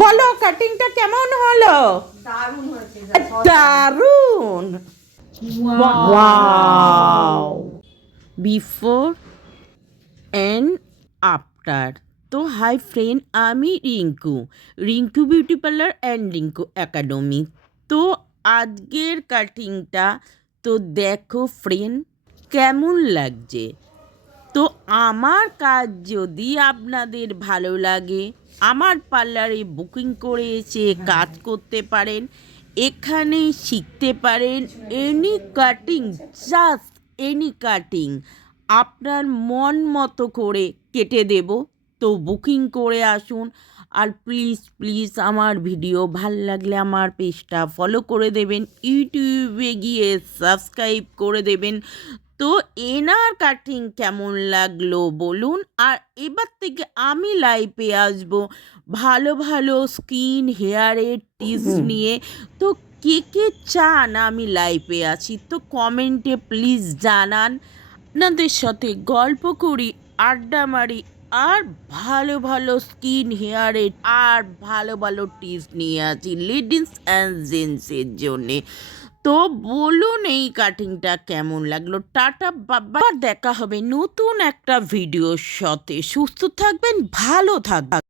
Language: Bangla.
বলো কাটিংটা কেমন হলো? দারুণ হয়েছে। দারুণ। ওয়াও। Before and after. তো হাই ফ্রেন্ড, আমি Rinku beauty parlour and Rinku academy. তো আজকের কাটিংটা তো দেখো ফ্রেন্ড কেমন লাগছে। তো আমার কাজ যদি আপনাদের ভালো লাগে, আমার পার্লারে বুকিং করে এসে কাজ করতে পারেন, এখানে শিখতে পারেন any cutting, just any cutting আপনার মন মতো করে কেটে দেব। তো বুকিং করে আসুন। আর প্লিজ প্লিজ আমার ভিডিও ভাল লাগলে আমার পেজটা ফলো করে দেবেন, ইউটিউবে গিয়ে সাবস্ক্রাইব করে দেবেন। তো এনার কাটিং কেমন লাগলো বলুন। আর এবার থেকে আমি লাইভে আসবো ভালো ভালো স্কিন হেয়ারের টিপস নিয়ে। তো কে কে চান আমি লাইভে আছি, তো কমেন্টে প্লিজ জানান। আপনাদের সাথে গল্প করি, আড্ডা মারি, আর ভালো ভালো স্কিন হেয়ারের আর ভালো ভালো টিপস নিয়ে আছি লেডিস অ্যান্ড জেন্টসের জন্যে। তো বলুন এই কাটিংটা কেমন লাগলো। টাটা বাবা, দেখা হবে নতুন একটা ভিডিওর সাথে। সুস্থ থাকবেন, ভালো থাকবেন।